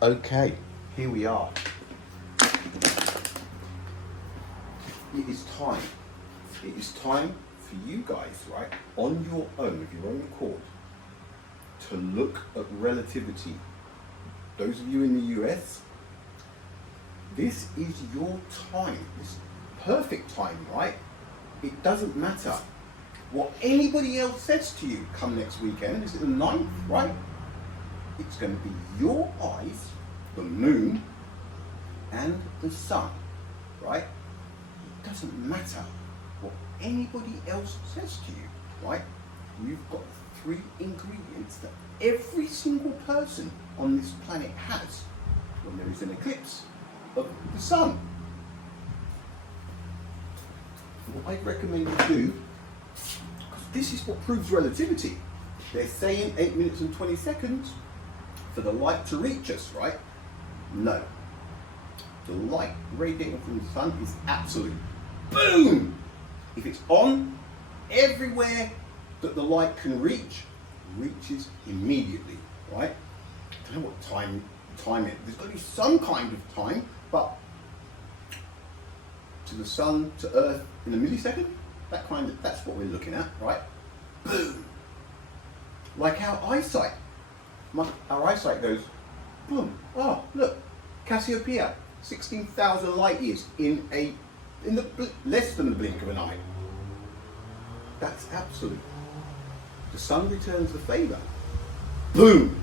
Okay, here we are. It is time. It is time for you guys, right, on your own, with your own accord, to look at relativity. Those of you in the US, this is your time. This perfect time, right? It doesn't matter what anybody else says to you come next weekend. Is it the 9th, right? It's going to be your eyes, the moon, and the sun, right? It doesn't matter what anybody else says to you, right? You've got 3 ingredients that every single person on this planet has when there is an eclipse of the sun. What I recommend you do, because this is what proves relativity. They're saying 8 minutes and 20 seconds for the light to reach us, right? No. The light radiating from the sun is absolute. Boom! If it's on, everywhere that the light can reach, reaches immediately, right? I don't know what time it is. There's got to be some kind of time, but to the sun, to Earth in a millisecond, that's what we're looking at, right? Boom! Like our eyesight. Our eyesight goes, boom, oh, look, Cassiopeia, 16,000 light years in less than the blink of an eye. That's absolute. The sun returns the favour. Boom!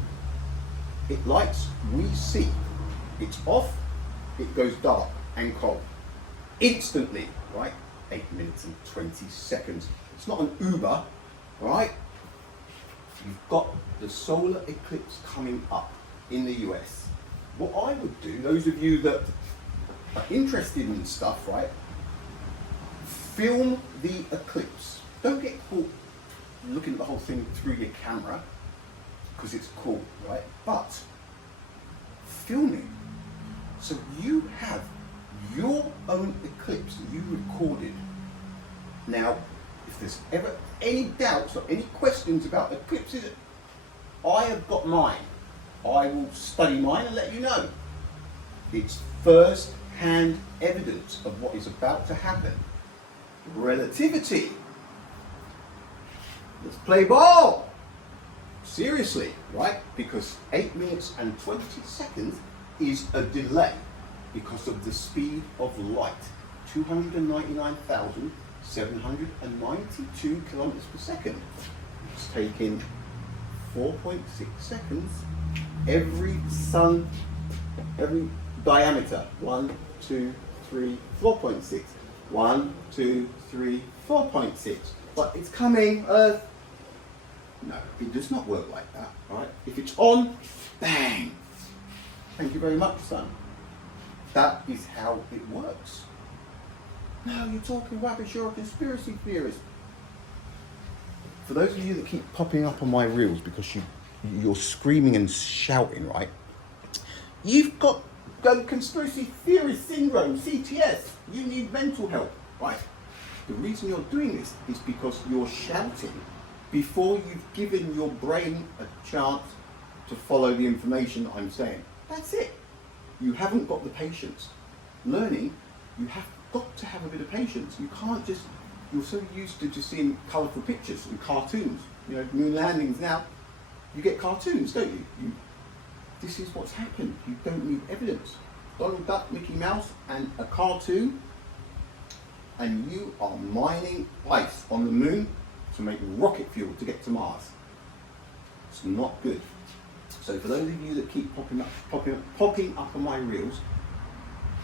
It lights, we see. It's off, it goes dark and cold. Instantly, right? 8 minutes and 20 seconds. It's not an Uber, right? You've got the solar eclipse coming up in the US. What I would do, those of you that are interested in stuff, right? Film the eclipse. Don't get caught looking at the whole thing through your camera, because it's cool, right? But film it. So you have your own eclipse that you recorded. Now, if there's ever any doubts or any questions about eclipses, I have got mine. I will study mine and let you know. It's first-hand evidence of what is about to happen. Relativity. Let's play ball. Seriously, right? Because 8 minutes and 20 seconds is a delay because of the speed of light. 299,792 kilometers per second. It's taking 4.6 seconds every diameter. 1, 2, 3, 4.6. 1, 2, 3, 4.6. But it's coming, Earth. No, it does not work like that, right? If it's on, bang. Thank you very much, son. That is how it works. No, you're talking rubbish, you're a conspiracy theorist. For those of you that keep popping up on my reels because you're screaming and shouting, right? You've got conspiracy theorist syndrome, CTS. You need mental help, right? The reason you're doing this is because you're shouting before you've given your brain a chance to follow the information that I'm saying. That's it. You haven't got the patience. Learning, you have got to have a bit of patience. You can't just, you're so used to just seeing colourful pictures and cartoons. You know, moon landings now, you get cartoons, don't you? This is what's happened. You don't need evidence. Donald Duck, Mickey Mouse, and a cartoon, and you are mining ice on the moon to make rocket fuel to get to Mars. It's not good. So for those of you that keep popping up on my reels,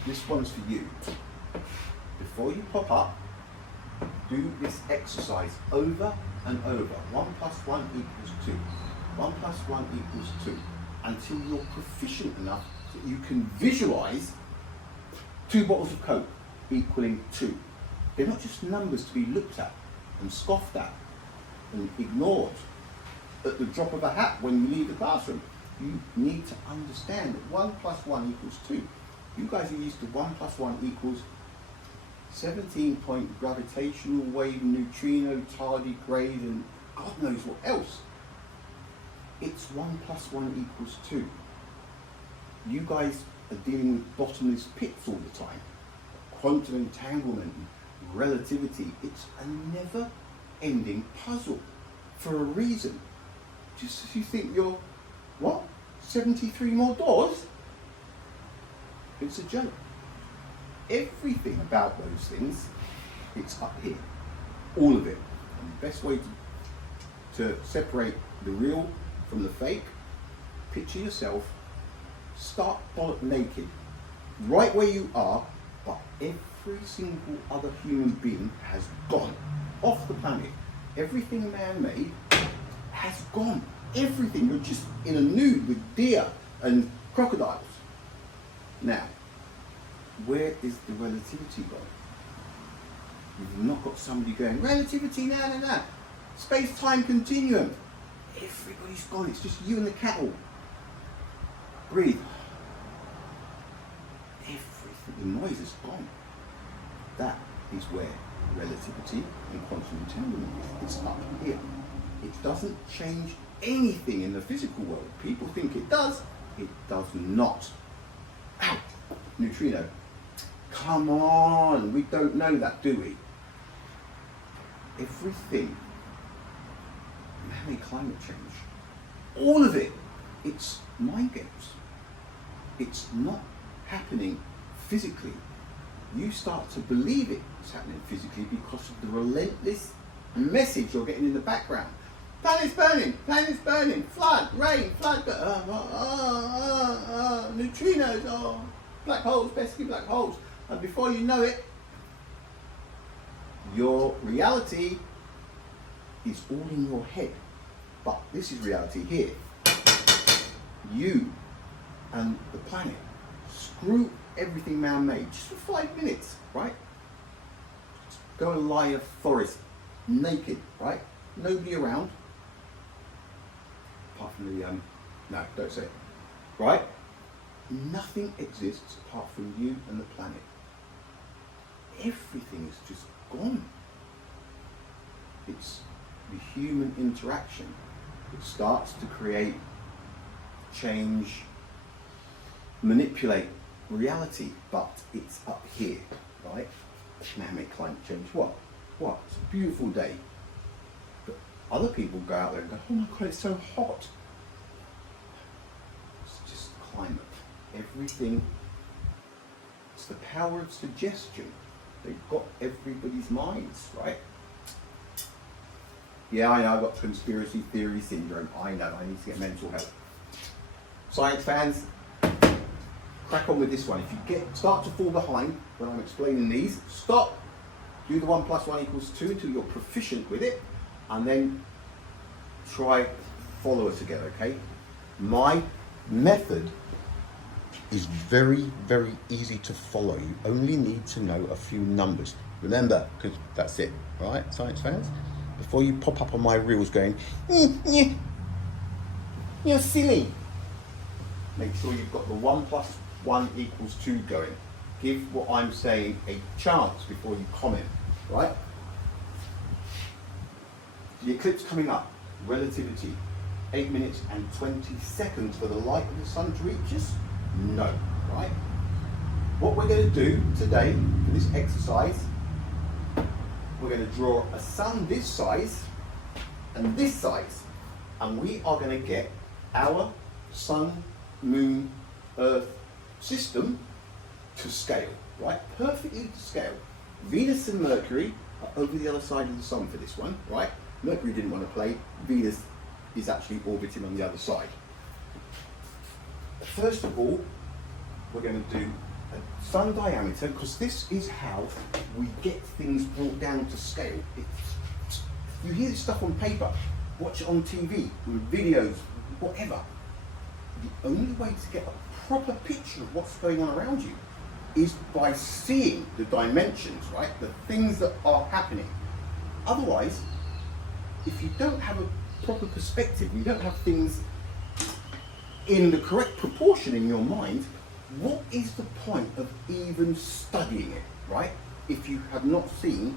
this one's for you. Before you pop up, do this exercise over and over. 1 plus 1 equals 2. 1 plus 1 equals 2. Until you're proficient enough that you can visualize 2 bottles of Coke equaling 2. They're not just numbers to be looked at and scoffed at and ignored at the drop of a hat when you leave the classroom. You need to understand that 1 plus 1 equals 2. You guys are used to 1 plus 1 equals 17-point gravitational wave, neutrino, tardigrade, and God knows what else. It's 1 plus 1 equals 2. You guys are dealing with bottomless pits all the time. Quantum entanglement, relativity, it's a never-ending puzzle for a reason. Just as you think you're, what, 73 more doors? It's a joke. Everything about those things, it's up here. All of it. And the best way to separate the real from the fake, picture yourself, start bollock naked, right where you are, but every single other human being has gone off the planet. Everything man-made has gone. Everything. You're just in a nude with deer and crocodiles. Now, where is the relativity gone? You've not got somebody going, relativity, nah. Space-time continuum. Everybody's gone. It's just you and the cattle. Breathe. Everything, the noise is gone. That is where relativity and quantum entanglement is. It's up here. It doesn't change anything in the physical world. People think it does. It does not. Ow! Neutrino. Come on, we don't know that, do we? Everything, man-made climate change, all of it, it's mind games. It's not happening physically. You start to believe it's happening physically because of the relentless message you're getting in the background. Planet's burning, flood, rain, flood, neutrinos, black holes, pesky black holes. And before you know it, your reality is all in your head. But this is reality here. You and the planet screw everything man-made just for 5 minutes, right? Just go and lie in a forest naked, right? Nobody around. Apart from the, no, don't say it. Right? Nothing exists apart from you and the planet. Everything is just gone. It's the human interaction that starts to create, change, manipulate reality, but it's up here, right? Man-made climate change. What? It's a beautiful day. But other people go out there and go, oh my God, it's so hot. It's just climate. Everything. It's the power of suggestion. They've got everybody's minds, right? Yeah, I know, I've got conspiracy theory syndrome. I know, I need to get mental health. Science fans, crack on with this one. If you start to fall behind when I'm explaining these, stop, do the 1 + 1 = 2 until you're proficient with it, and then try follow us again, okay? My method is very, very easy to follow. You only need to know a few numbers. Remember, because that's it, right, science fans? Before you pop up on my reels going, you're silly. Make sure you've got the 1 + 1 = 2 going. Give what I'm saying a chance before you comment, right? The eclipse coming up, relativity, 8 minutes and 20 seconds for the light of the sun to reach us? No, right? What we're going to do today for this exercise, we're going to draw a sun this size and this size, and we are going to get our sun, moon, earth system to scale, right? Perfectly to scale. Venus and Mercury are over the other side of the sun for this one, right? Mercury didn't want to play. Venus is actually orbiting on the other side. First of all, we're going to do a sun diameter, because this is how we get things brought down to scale. You hear this stuff on paper, watch it on TV, with videos, whatever. The only way to get a proper picture of what's going on around you is by seeing the dimensions, right? The things that are happening. Otherwise, if you don't have a proper perspective, you don't have things in the correct proportion in your mind, what is the point of even studying it, right? If you have not seen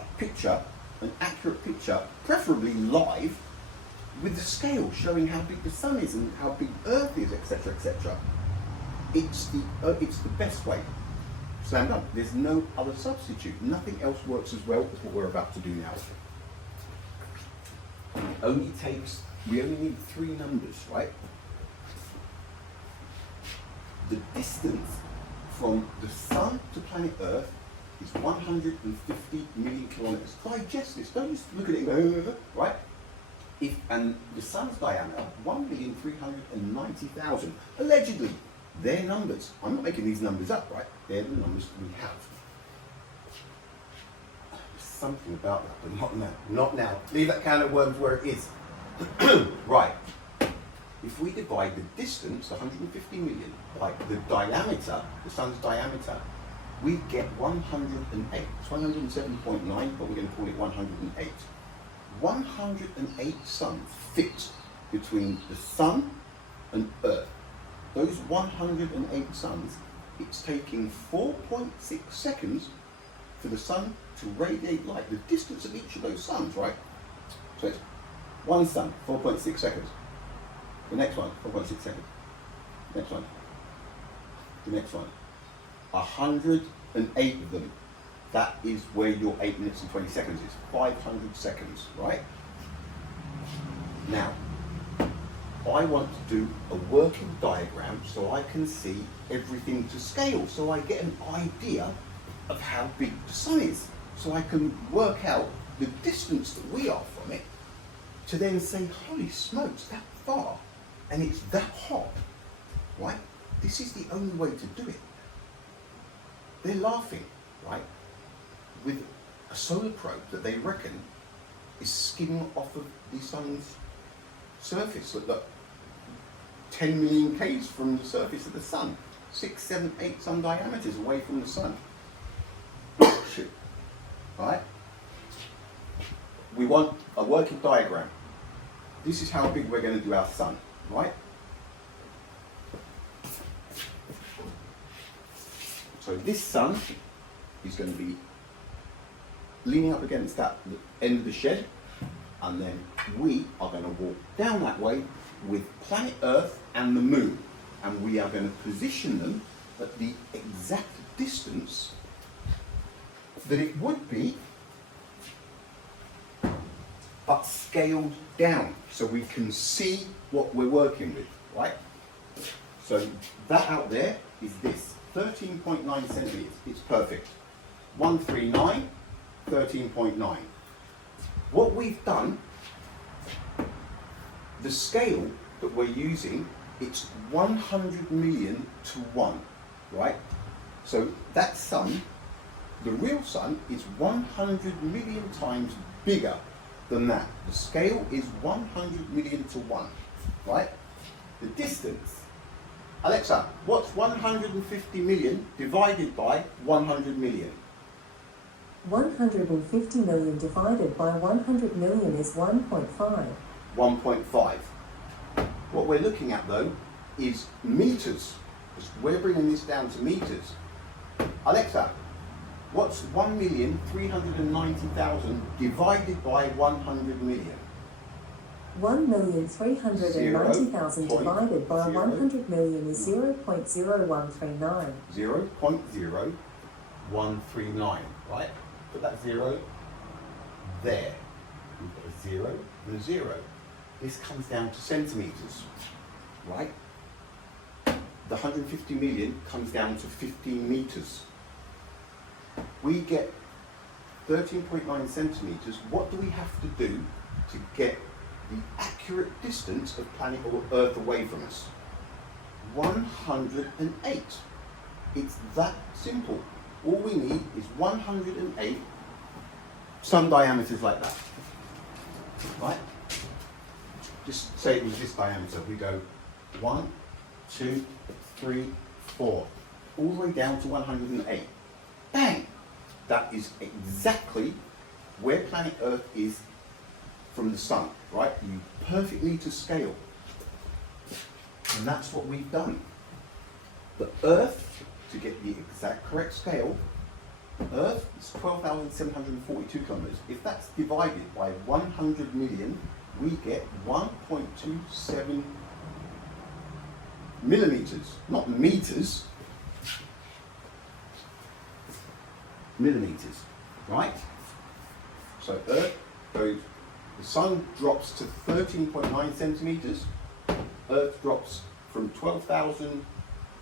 a picture, an accurate picture, preferably live, with the scale showing how big the sun is and how big Earth is, etc., etc. it's the best way. Slam dunk. There's no other substitute. Nothing else works as well as what we're about to do now. We only need 3 numbers, right? The distance from the sun to planet Earth is 150 million kilometers. Digest this, don't just look at it and go, right? And the sun's diameter, 1,390,000. Allegedly, they're numbers. I'm not making these numbers up, right? They're the numbers we have. There's something about that, but not now. Not now. Leave that can of worms where it is. Right. If we divide the distance, 150 million, by the diameter, the sun's diameter, we get 108. It's 107.9, but we're going to call it 108. 108 suns fit between the sun and Earth. Those 108 suns, it's taking 4.6 seconds for the sun to radiate light. The distance of each of those suns, right? So it's one sun, 4.6 seconds. The next one, 4.6 seconds. Next one. The next one. 108 of them. That is where your 8 minutes and 20 seconds is. 500 seconds, right? Now, I want to do a working diagram so I can see everything to scale, so I get an idea of how big the sun is, so I can work out the distance that we are from it, to then say, holy smokes, that far, and it's that hot, right? This is the only way to do it. They're laughing, right? With a solar probe that they reckon is skimming off of the sun's surface. Look, 10 million Ks from the surface of the sun, 6, 7, 8 sun diameters away from the sun. Right? We want a working diagram. This is how big we're going to do our sun, right? So this sun is going to be leaning up against that end of the shed, and then we are going to walk down that way with planet Earth and the moon, and we are going to position them at the exact distance that it would be, but scaled down so we can see what we're working with, right? So that out there is this, 13.9 centimeters. It's perfect. 139, 13.9. What we've done, the scale that we're using, it's 100 million to 1, right? So that sun, the real sun, is 100 million times bigger than that. The scale is 100 million to 1, right? The distance. Alexa, what's 150 million divided by 100 million? 150 million divided by 100 million is 1.5. 1.5. What we're looking at though is meters. We're bringing this down to meters. Alexa, what's 1,390,000 divided by 100 million? 1,390,000 divided by 100 million is 0.0139. 0.0139, right? Put that 0 there. We've got a 0 and a 0. This comes down to centimeters, right? The 150 million comes down to 15 meters. We get 13.9 centimeters. What do we have to do to get the accurate distance of planet Earth away from us? 108. It's that simple. All we need is 108 sun diameters like that, right? Just say it was this diameter. We go 1, 2, 3, 4, all the way down to 108. Bang! That is exactly where planet Earth is from the sun, right? You perfectly to scale. And that's what we've done. The Earth, to get the exact correct scale, Earth is 12,742 kilometers. If that's divided by 100 million, we get 1.27 millimeters, not meters. Millimeters, right? So Earth goes, the sun drops to 13.9 centimeters. Earth drops from 12,000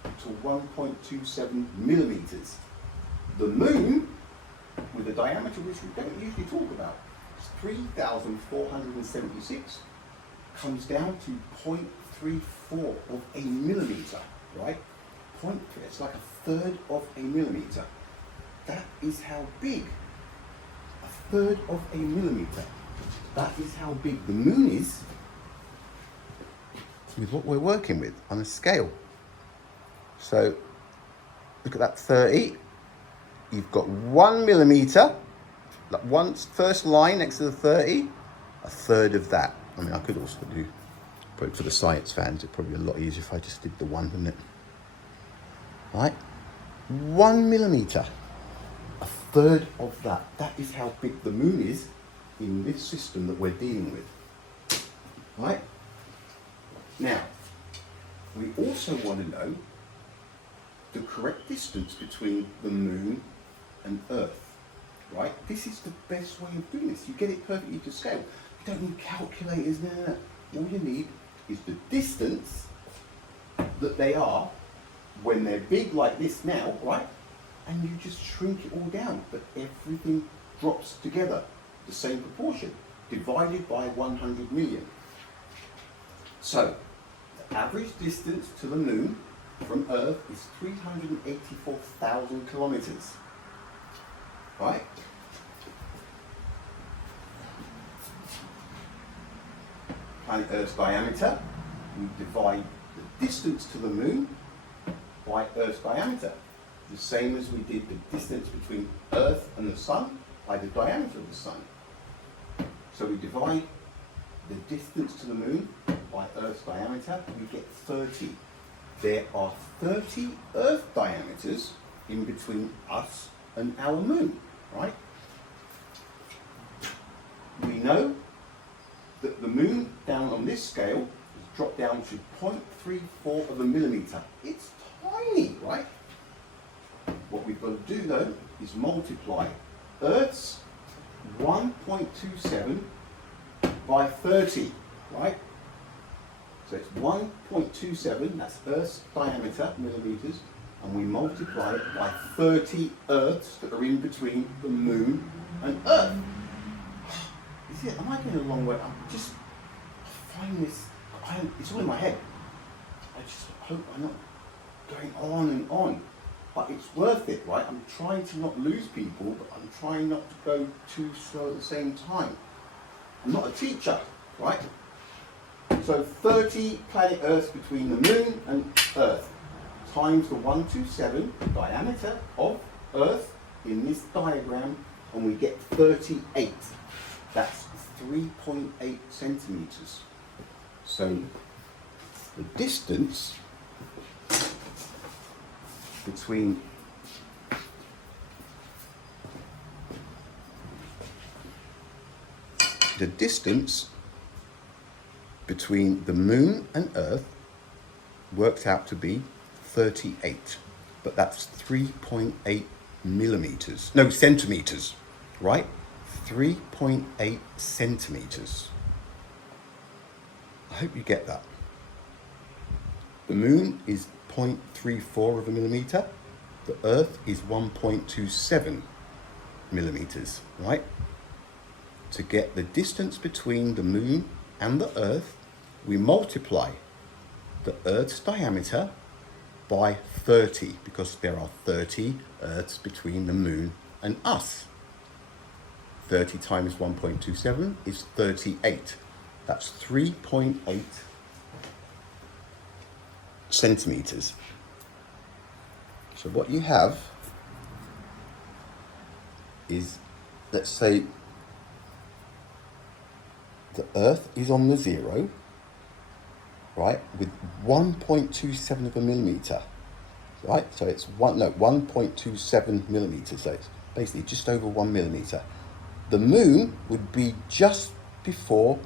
to 1.27 millimeters. The moon, with a diameter which we don't usually talk about, is 3,476, comes down to 0.34 of a millimeter, right? It's like a third of a millimeter. That is how big, a third of a millimeter. That is how big the moon is with what we're working with on a scale. So look at that 30. You've got 1 millimeter, like one first line next to the 30, a third of that. I mean, I could also do, probably for the science fans, it'd probably be a lot easier if I just did the one, wouldn't it? Right? 1 millimeter, a third of that. That is how big the moon is in this system that we're dealing with. Right? Now, we also want to know the correct distance between the moon and Earth, right? This is the best way of doing this. You get it perfectly to scale. You don't need calculators, no. All you need is the distance that they are when they're big like this now, right? And you just shrink it all down, but everything drops together, the same proportion, divided by 100 million. So, the average distance to the moon from Earth is 384,000 kilometers, right? Planet Earth's diameter, we divide the distance to the moon by Earth's diameter, the same as we did the distance between Earth and the sun by the diameter of the sun. So we divide the distance to the moon by Earth's diameter, we get 30. There are 30 Earth diameters in between us and our moon, right? We know that the moon down on this scale has dropped down to 0.34 of a millimeter. It's tiny, right? What we've got to do though is multiply Earth's 1.27 by 30, right? So it's 1.27, that's Earth's diameter, millimeters, and we multiply it by 30 Earths that are in between the moon and Earth. Is it? Am I going a long way? I'm just finding this, it's all in my head. I just hope I'm not going on and on. But it's worth it, right? I'm trying to not lose people, but I'm trying not to go too slow at the same time. I'm not a teacher, right? So 30 planet Earths between the moon and Earth times the 127 diameter of Earth in this diagram, and we get 38. That's 3.8 centimeters. So the distance between the moon and Earth works out to be 38, but that's 3.8 millimeters, no, centimeters, right? 3.8 centimeters. I hope you get that. The moon is 0.34 of a millimeter. The Earth is 1.27 millimeters, right? To get the distance between the moon and the Earth, we multiply the Earth's diameter by 30, because there are 30 Earths between the moon and us. 30 times 1.27 is 38. That's 3.8 centimeters. So what you have is, let's say the Earth is on the zero, right, with 1.27 of a millimeter, right? So it's 1.27 millimeters. So it's basically just over 1 millimeter. The moon would be just before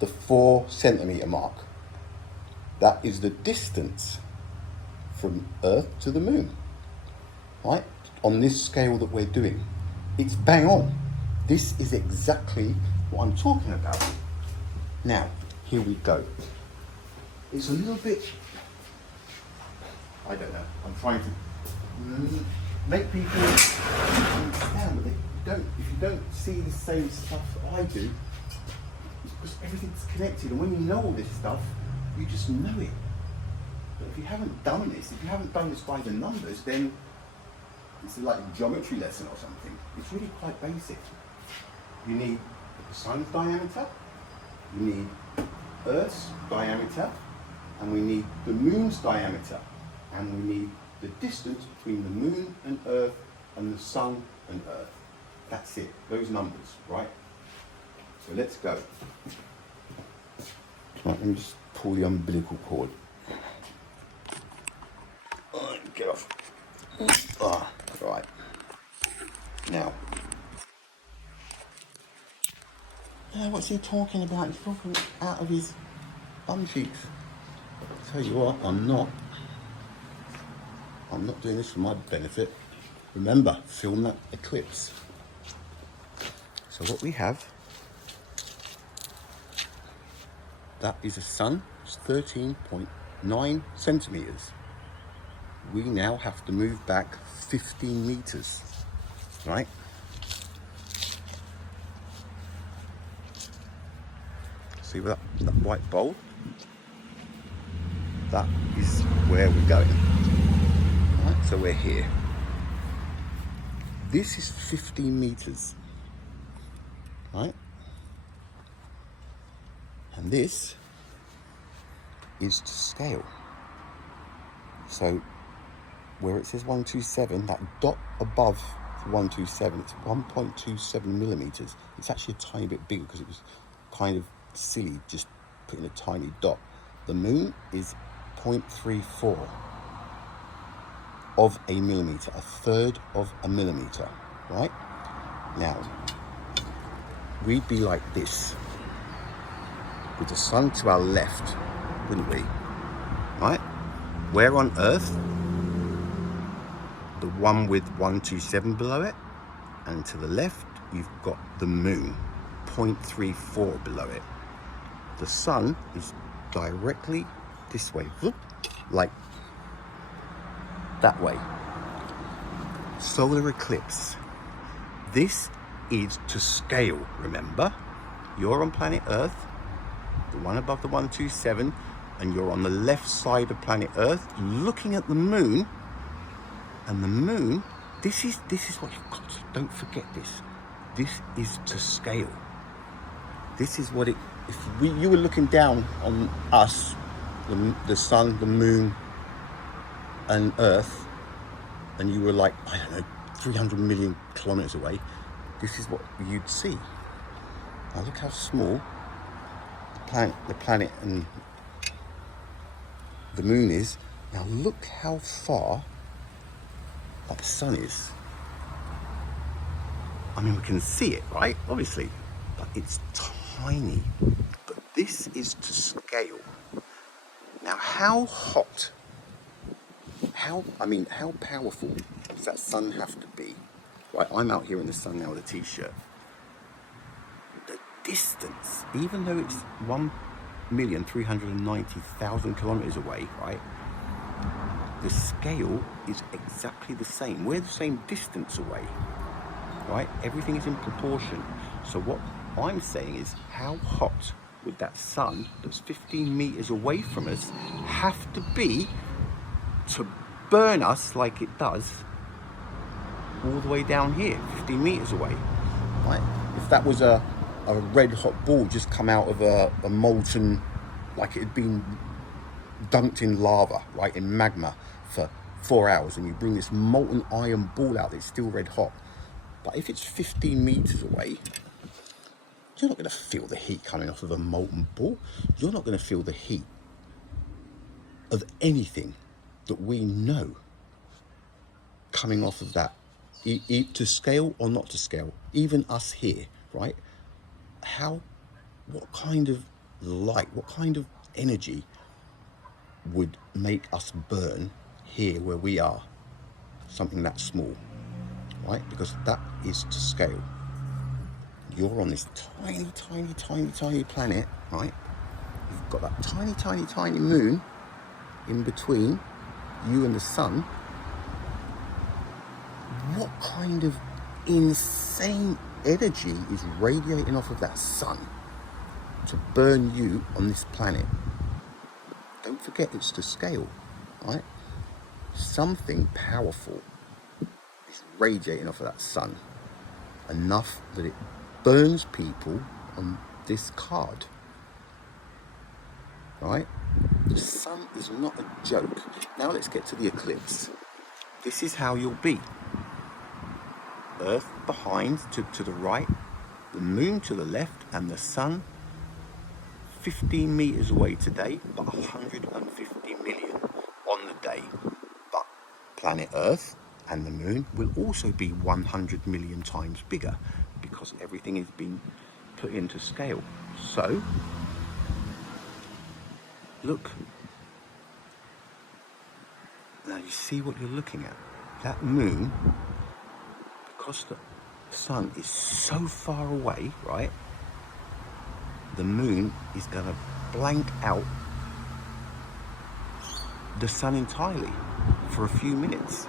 the 4 centimeter mark. That is the distance from Earth to the moon, right? On this scale that we're doing. It's bang on. This is exactly what I'm talking about. Now, here we go. It's a little bit, I don't know, I'm trying to make people understand, but if you don't see the same stuff that I do, it's because everything's connected, and when you know all this stuff, you just know it. But if you haven't done this, if you haven't done this by the numbers, then it's like a geometry lesson or something. It's really quite basic. You need the sun's diameter, you need Earth's diameter, and we need the moon's diameter, and we need the distance between the moon and Earth and the sun and Earth. That's it, those numbers, right? So let's go. Right, let me just pull the umbilical cord. Get off. Right. Now, what's he talking about? He's talking out of his bum cheeks. I'll tell you what, I'm not doing this for my benefit. Remember, film that eclipse. So what we have, that is a sun, it's 13.9 centimeters. We now have to move back 15 meters, right? See that white bowl? That is where we're going. Right, so we're here. This is 15 meters, right? And this is to scale. So where it says 127, that dot above 127, it's 1.27 millimeters. It's actually a tiny bit bigger because it was kind of silly just putting a tiny dot. The moon is 0.34 of a millimeter, a third of a millimeter, right? Now, we'd be like this with the sun to our left, wouldn't we? Right? We're on Earth, the one with 127 below it, and to the left, you've got the moon, 0.34 below it. The sun is directly this way, like that way. Solar eclipse. This is to scale, remember? You're on planet Earth, the one above the 127, and you're on the left side of planet Earth, looking at the moon. And the moon, this is what you've got to, don't forget this. This is to scale. This is what it, you were looking down on us, the sun, the moon, and Earth, and you were like, I don't know, 300 million kilometers away, this is what you'd see. Now look how small the planet and the moon is. Now look how far the sun is. I mean, we can see it, right? Obviously, but it's tiny. But this is to scale. Now, how hot, how powerful does that sun have to be? Right, I'm out here in the sun now with a t-shirt. The distance, even though it's 1,390,000 kilometers away, right? The scale is exactly the same. We're the same distance away, right? Everything is in proportion. So what I'm saying is, how hot would that sun that's 15 meters away from us have to be to burn us like it does all the way down here, 15 meters away, right? If that was a red hot ball just come out of a molten, like it had been dunked in lava, right, in magma for 4 hours, and you bring this molten iron ball out that's still red hot. But if it's 15 meters away, you're not going to feel the heat coming off of a molten ball. You're not going to feel the heat of anything that we know coming off of that, to scale or not to scale, even us here, right? What kind of light, what kind of energy would make us burn here where we are, something that small, right? Because that is to scale. You're on this tiny, tiny, tiny, tiny planet, right? You've got that tiny, tiny, tiny moon in between you and the sun. What kind of insane energy is radiating off of that sun to burn you on this planet? Don't forget, it's to scale, right? Something powerful is radiating off of that sun, enough that it burns people on this card, right? The sun is not a joke. Now let's get to the eclipse. This is how you'll be. Earth behind to the right, the moon to the left, and the sun 15 meters away today, but 150 million on the day. But planet Earth and the moon will also be 100 million times bigger because everything is being put into scale. So, look. Now you see what you're looking at. That moon, because the sun is so far away, right? The moon is going to blank out the sun entirely for a few minutes.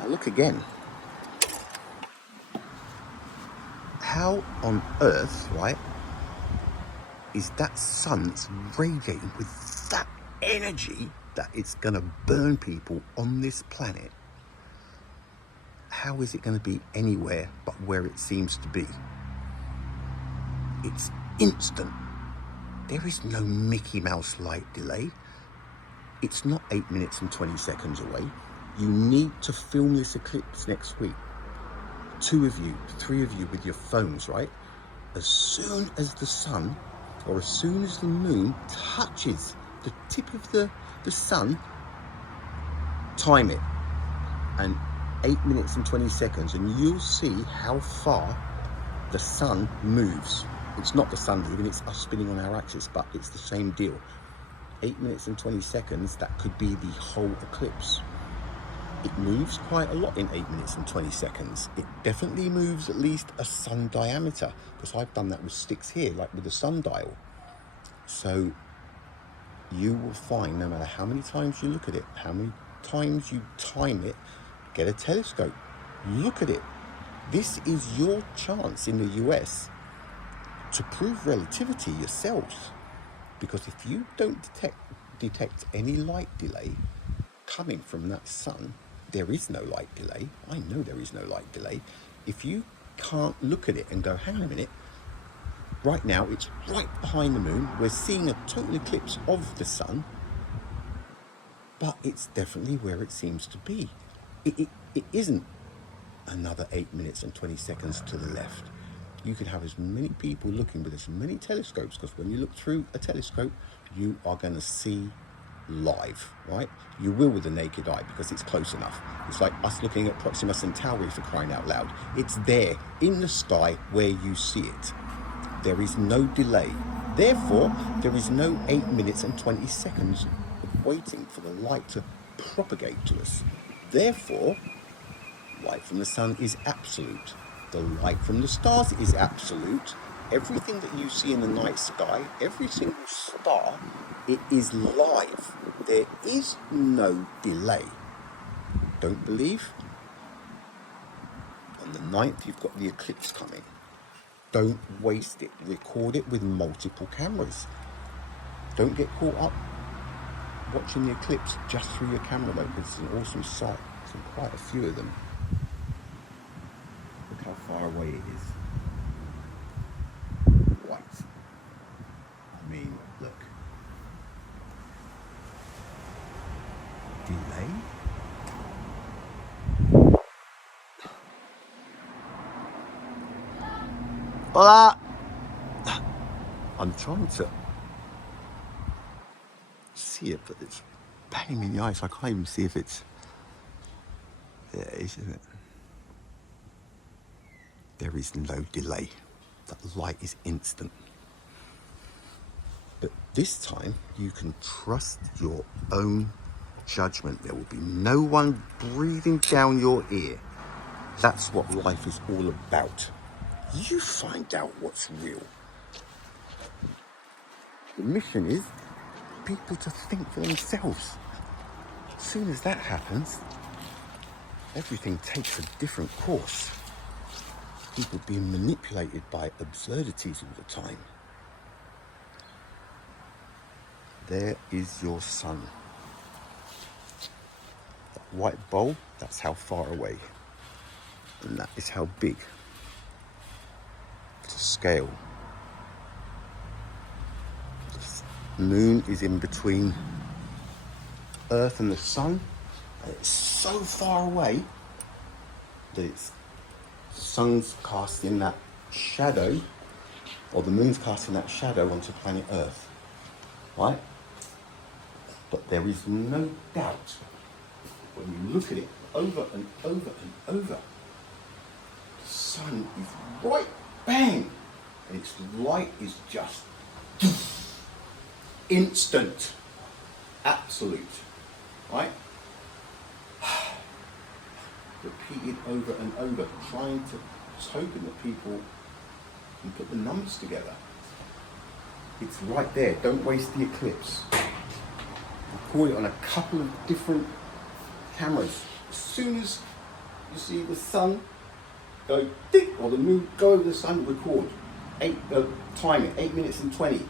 Now look again. How on earth, right, is that sun that's radiating with that energy that it's going to burn people on this planet? How is it going to be anywhere but where it seems to be? It's instant. There is no Mickey Mouse light delay. It's not 8 minutes and 20 seconds away. You need to film this eclipse next week. 2 of you, 3 of you with your phones, right? As soon as the sun, or as soon as the moon touches the tip of the sun, time it. And 8 minutes and 20 seconds, and you'll see how far the sun moves. It's not the sun moving, it's us spinning on our axis, but it's the same deal. 8 minutes and 20 seconds, that could be the whole eclipse. It moves quite a lot in 8 minutes and 20 seconds. It definitely moves at least a sun diameter, because I've done that with sticks here, like with a sundial. So you will find, no matter how many times you look at it, how many times you time it, get a telescope, look at it. This is your chance in the US to prove relativity yourselves. Because if you don't detect any light delay coming from that sun, there is no light delay. I know there is no light delay. If you can't look at it and go, hang on a minute, right now it's right behind the moon, we're seeing a total eclipse of the sun, but it's definitely where it seems to be. It isn't another 8 minutes and 20 seconds to the left. You can have as many people looking with as many telescopes, because when you look through a telescope, you are going to see live, right? You will with the naked eye because it's close enough. It's like us looking at Proxima Centauri, for crying out loud. It's there in the sky where you see it. There is no delay. Therefore, there is no 8 minutes and 20 seconds of waiting for the light to propagate to us. Therefore, light from the sun is absolute. The light from the stars is absolute. Everything that you see in the night sky, every single star, it is live. There is no delay. Don't believe? On the 9th, you've got the eclipse coming. Don't waste it. Record it with multiple cameras. Don't get caught up watching the eclipse just through your camera though, because it's an awesome sight. There's quite a few of them. Look how far away it is. White. I mean, look. Delay? Hola! I'm trying to see it, but it's banging me in the eyes. I can't even see if it's... Yeah, isn't it? There is no delay. That light is instant. But this time, you can trust your own judgment. There will be no one breathing down your ear. That's what life is all about. You find out what's real. The mission is people to think for themselves. As soon as that happens, everything takes a different course. People being manipulated by absurdities all the time. There is your sun. That white bowl, that's how far away. And that is how big. To scale. The moon is in between Earth and the sun. And it's so far away that it's the sun's casting that shadow, or the moon's casting that shadow onto planet Earth. Right? But there is no doubt when you look at it over and over and over, the sun is right bang, and its light is just instant, absolute, right? Repeated over and over, trying to hoping that people can put the numbers together. It's right there. Don't waste the eclipse. I caught it on a couple of different cameras. As soon as you see the sun go tick, or the moon go over the sun, record. Time it, 8 minutes and 20.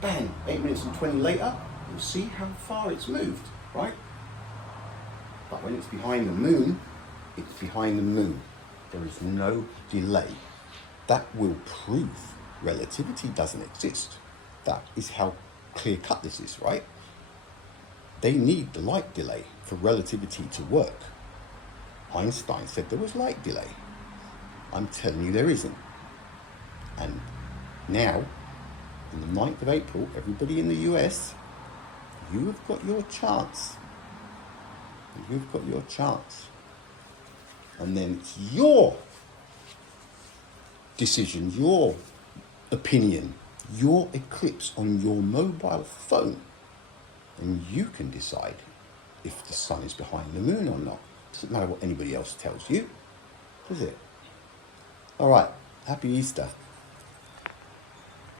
Bang, 8 minutes and 20 later, you'll see how far it's moved, right? But when it's behind the moon, it's behind the moon. There is no delay. That will prove relativity doesn't exist. That is how clear-cut this is, right? They need the light delay for relativity to work. Einstein said there was light delay. I'm telling you there isn't. And now, on the 9th of April, everybody in the US, you have got your chance. You've got your chance. And then it's your decision, your opinion, your eclipse on your mobile phone. And you can decide if the sun is behind the moon or not. Doesn't matter what anybody else tells you, does it? All right, happy Easter.